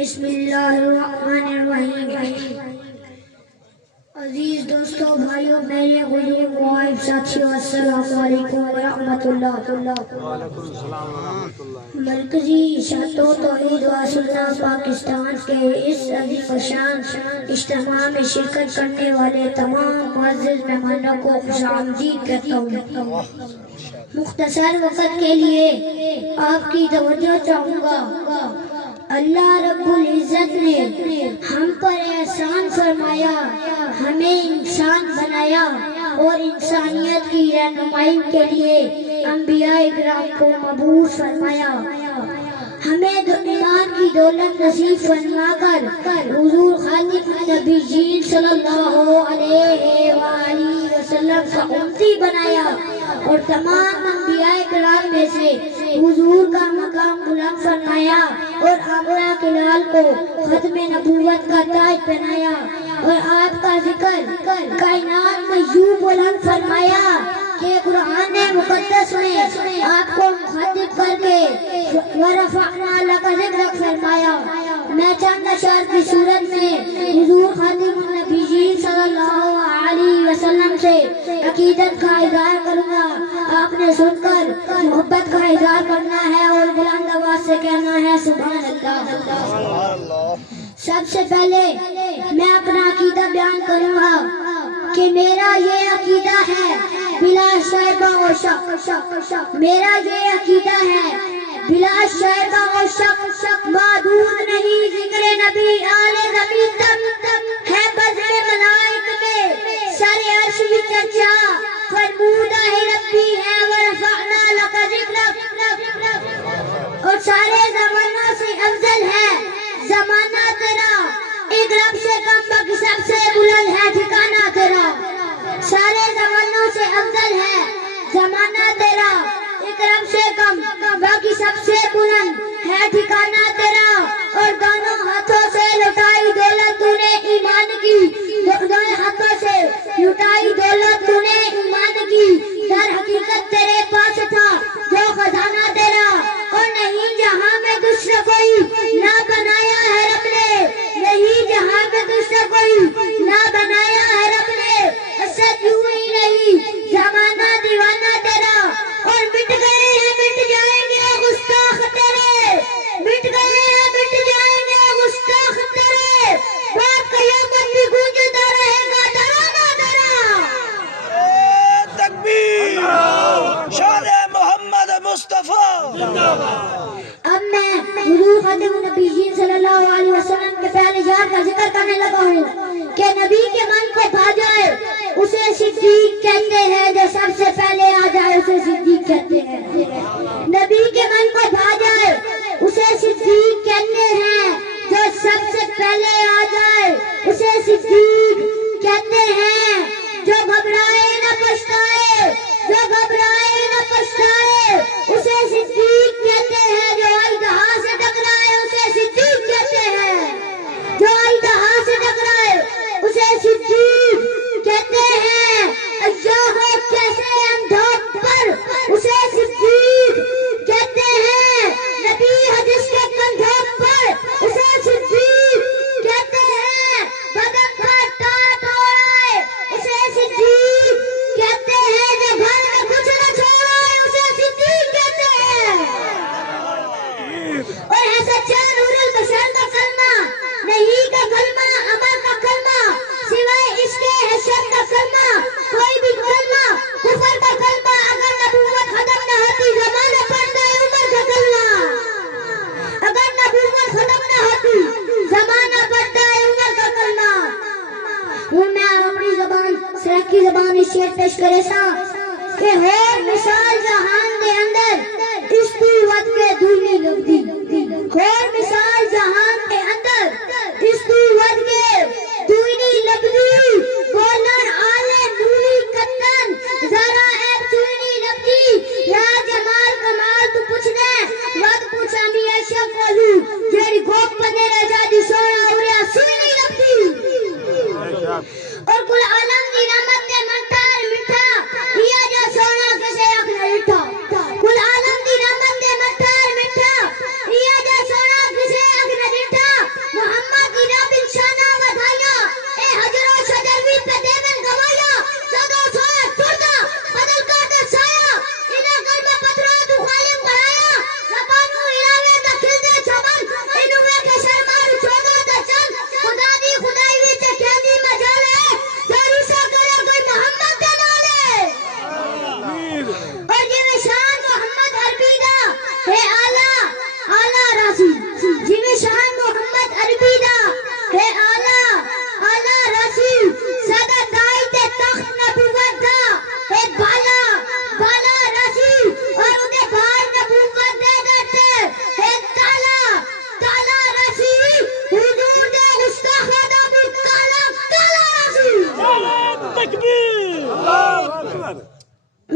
بسم اللہ الرحمن الرحیم۔ عزیز دوستوں، بھائیوں، میرے غریب غائب ساتھیوں، السلام علیکم ورحمۃ اللہ۔ مرکزی شاطو توحید و سننا پاکستان کے اس عظیم الشان اجتماع میں شرکت کرنے والے تمام معزز مہمانوں کو خوش آمدید کہتا ہوں۔ مختصر وقت کے لیے آپ کی توجہ چاہوں گا۔ اللہ رب العزت نے ہم پر احسان فرمایا، ہمیں انسان بنایا اور انسانیت کی رہنمائی کے لیے انبیاء اکرام کو مبعوث فرمایا۔ ہمیں ایمان کی دولت نصیب فرما کر حضور خاتم النبیین صلی اللہ علیہ وآلہ وسلم کا امتی بنایا اور تمام انبیاء اکرام میں سے حضور کا مقام بلند فرمایا اور آمنہ کے لال کو ختم نبوت کا تاج پہنایا اور آپ کا ذکر کائنات میں یوں بلند فرمایا کہ قرآن مقدس میں آپ کو مخاطب کر کے وَرَفَعْنَا لَكَ ذِكْرَكَ فرمایا۔ میں چند اشعار کی صورت میں حضور خاتم النبیین صلی اللہ علیہ وسلم سے عقیدت کا اظہار کروں گا۔ آپ نے سن کر محبت کا اظہار کرنا ہے اور بلند آواز سے کہنا ہے سبحان اللہ۔ سب سے پہلے میں اپنا عقیدہ بیان کروں گا کہ میرا یہ عقیدہ ہے بلا شبہ و شک، میرا یہ عقیدہ ہے بلا شبہ و شک، معدود نہیں ذکر نبی آل نبی تک ہے بزم ملائک میں سر عرش کی چرچا، فرمودہ ربی ہے ورفعنا لک ذکرک، اور سارے زمانوں سے افضل ہے زمانہ تیرا، ایک رب سے کم باقی سب سے بلند ہے ٹھکانہ تیرا۔ سارے زمانوں سے افضل ہے زمانہ تیرا، ایک رب سے کم باقی سب سے بلند ہے ٹھکانہ تیرا، اور دونوں ہاتھوں سے لٹائی دولت تو نے ایمان کی، دونوں ہاتھوں سے لٹائی دولت تو نے ایمان کی، در حقیقت تیرے پاس تھا جو خزانہ تیرا، اور نہیں جہاں میں دوسرا کوئی نہ بنایا ہے رب نے، نہیں جہاں میں دوسرا کوئی نہ بنایا ہے رب نے، اسد یوں ہی نہیں زمانہ دیوانہ تیرا، اور مٹ گئے ہیں مٹ جائیں گے گستاخ تیرے، مٹ گئے ہیں مٹ جائیں گے گستاخ تیرے، بات قیامت بھی گونجتا رہے گا ترانہ تیرا۔ تکبیر، شان محمد مصطفیٰ۔ اب میں حضور خاتم النبیین صلی اللہ علیہ وسلم کے پہلے جان کا ذکر کرنے لگا ہوں کہ نبی کے من کو بھا جائے اسے صدیق کہتے ہیں، جو سب سے پہلے آ جائے اسے صدیق کہتے ہیں۔ نبی کے من کو بھا جائے اسے صدیق کہتے ہیں، جو سب سے پہلے آ جائے اسے صدیق کہتے ہیں، جو گھبرائے نہ پچھتائے، جو گھبرائے نہ پچھتائے اسے صدیق کہتے ہیں، جو اژدہا سے ٹکرائے اسے صدیق کہتے ہیں، جو اژدہا سے ٹکرائے اسے صدیق کہتے ہیں، ایاہو کیسے اندھوپ پر اسے صدیق کہتے ہیں، نبی حدیث کے کندھوں پر اسے صدیق کہتے ہیں، بدن پر ٹاٹ اوڑائے اسے صدیق کہتے ہیں، جو گھر میں کچھ نہ چھوڑائے اسے صدیق کہتے ہیں، اور ہے سچا نور البشر کا کلمہ، نہیں کا کلمہ عمل کا کلمہ، سوائے اس کے حشر کا کلمہ، کوئی بھی کلمہ کفر کا کلمہ، اگر نبوت ختم نہ ہوتی زمانہ پڑتا ہے عمر کا کلمہ، اگر نبوت ختم نہ ہوتی زمانہ پڑتا ہے عمر کا کلمہ۔ ہوں میں اپنی زبان سرک کی زبان اس شعر پیش کرے سا کہ ہو مثال جہان دے اندر اس قوت کے دنی لبدی، ہو مثال جہان کے اندر اس قوت کے دنی لبدی، بولن آلے نوری کتن ذرا ایب چوئنی لبدی، یا جمال کمال تو پوچھنے وقت پوچھا بھی ایشا کولو، جیڑی گوپ پتے رہ جادی سوڑا اوریا سوئنی لبدی، اور کل عالم دی رحمت کے منتار مٹھا، یہ جو سونا کسے اکھنا اٹھا، کل عالم دی رحمت کے منتار مٹھا، یہ جو سونا کسے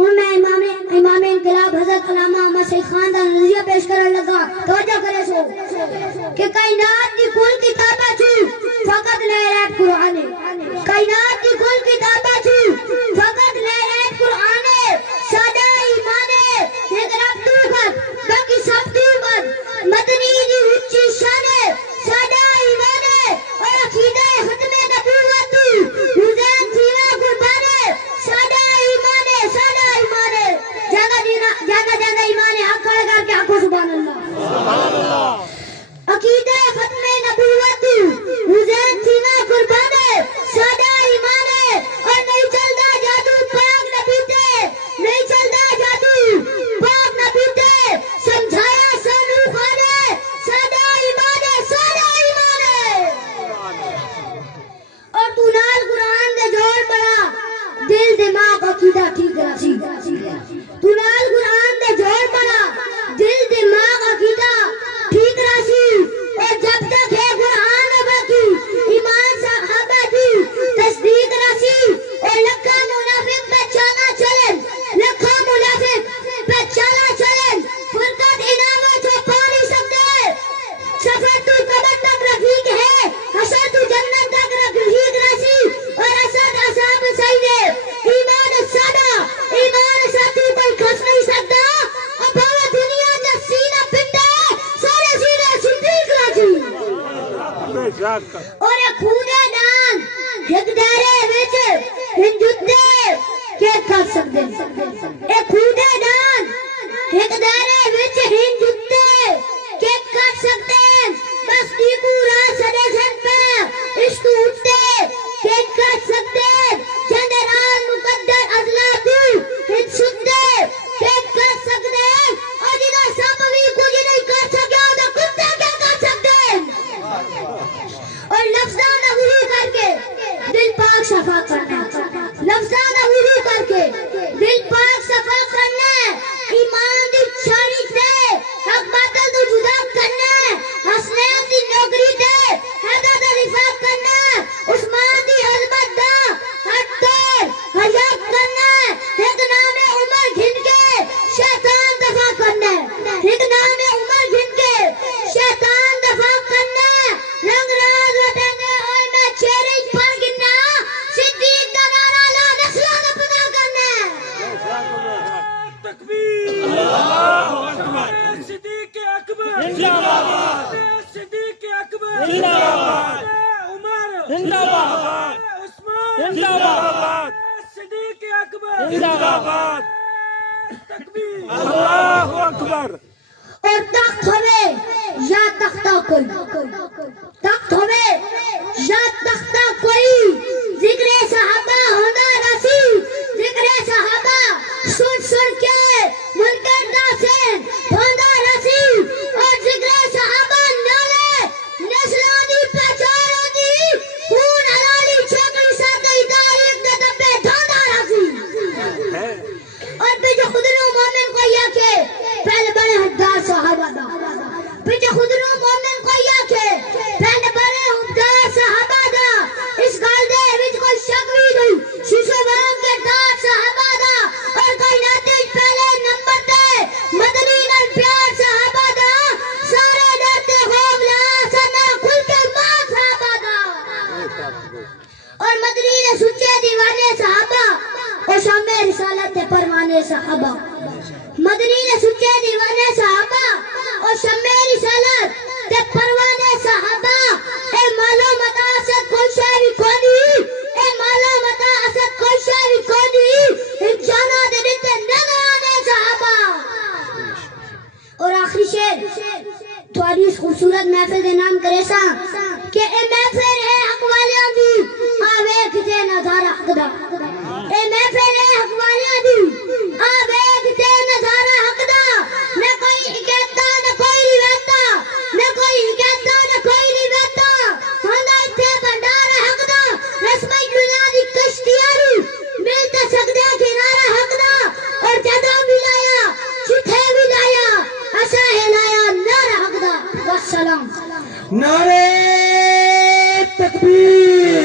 ہوں میں امام انقلاب حضرت علامہ احمد سید خان دا نظریہ پیش کرنے لگا. توجہ کرے سو کہ کائنات کی کل کتاباں تھی فقط لہرات قرآن ہے. کائنات کی کل کتاباں تھی فقط لہرات قرآن ہے. سادہ ایمان ہے ایک رب تو بات باقی سب تو بات مدنی دی اچھی شان ہے. سادہ ایمان ہے اور عقیدہ ختم نبوت حسین سینا قربان ہے. سادہ ایمان ہے سادہ ایمان ہے. جانا ایمان ہے. حق کھڑے کر کے آنکھوں سبحان اللہ. عقیدہ ختم نبوت حسین سینا قربان ہے. سادہ ایمان ہے اور نہیں چلتا جادو پاک نبی تے. نہیں چلتا جادو پاک نبی تے. سمجھایا سانو خان ہے. سادہ ایمان ہے سادہ ایمان ہے. اور تو نال قرآن دے جوڑ بڑا دل دماغ عقیدہ ٹھیک رسی. تو نال قرآن دے جوڑ بڑا دل دماغ عقیدہ ٹھیک رسی. اور جب تک ہے قرآن باقی ایمان صحابہ کی تصدیق رسی. اور لکھا منافق پہ چانا چلن لکھا منافق پہ چانا چلن فرقت انعامت ہو پا نہیں سکتے. سفر تو قبر تک رفیق ہے حشر تو جنت تک رفیق رسی. اور اسد اصحاب سعید ایمان سادہ ایمان ساتھی کوئی کھس نہیں سکتا. اور بھاوے دنیا جا سینہ پنڈا سارے سینہ صدیق رسی. اور خودے نال ایک دائرے وچ ہنجتے کہ کر سکتے. اے خودے نال ایک دائرے وچ ہنجتے کہ کر سکتے. بس دی پورا سدے سن پہ عشق اٹھتے کہ کر سکتے. جندے نال مقدر ازلا تو ہن سکتے کہ کر سکتے. اور جدا سب بھی کچھ نہیں کر سکیا تو کتے کیا کر سکتے. اور لفظاں دا وضو کر کے دل پاک صفا کرنا. لفظاں دا وضو کر کے دل پاک صفا کرنا. ایمان دی چھانی تے حق باطل تو جدا کرنا. حسنین دی نوکری تے حیدر دا رفاق کرنا. عثمان دی عظمت دا ہر طور حیا کرنا. ایک نام عمر گھن کے شیطان دفاع کرنا. ایک نام عمر گھن کے شیطان دفاع کرنا. رنگ راز وٹنے اور میں چہرے پر گننا. صدیق دا نعرہ لا نسلہ دا پتا کرنا. تکبیر اللہ اکبر. صدیق اکبر زندہ باد. صدیق اکبر زندہ باد. عمر زندہ باد. عثمان زندہ باد. صدیق اکبر زندہ باد. تکبیر اللہ اکبر. اور تخت ہوئے یا تختہ کوئی. تخت ہوئے یا تختہ کوئی. ذکر صحابہ ہونا رسی. ذکر صحابہ سن سن کے منکر دا سے ہونا رسی. اور ذکر صحابہ نالے نسلانی پہچان ہوتی. خون حلالی چھوکری ساتھی تاریخ دے دبے دھونا رسی. اور پیچھے خدنو مومن کو یہ کہ پہلے بڑے حدار صحابہ دا. پیچھے خدنو مومن کو یہ کہ پہلے بڑے حدار صحابہ دا. اس گال دے وچ کوئی شک بھی نہیں. شیشو وام کے دار صحابہ دا. اور کائناتی پہلے نمبر تے مدنی نال پیار صحابہ دا. سارے ڈرتے خوف لا سنا کھل کے ماں صحابہ دا. اور مدنی نے سچے دیوانے صحابہ اور شام رسالت پروانے صحابہ. مدنی نے سچے دیوانے صحابہ اور شام رسالت پروانے صحابہ. اے مالو متا اسد کوئی شے وی کونی. اے مالو متا اسد کوئی شے وی کونی. جانا دے دیتے نگرانے صحابہ. اور آخری شعر تھوڑی اس خوبصورت محفل دے نام کرے سا کہ اے محفل ہے حق والیاں دی آوے کتے نظارہ حق دا. اے محفل ہے حق والیاں دی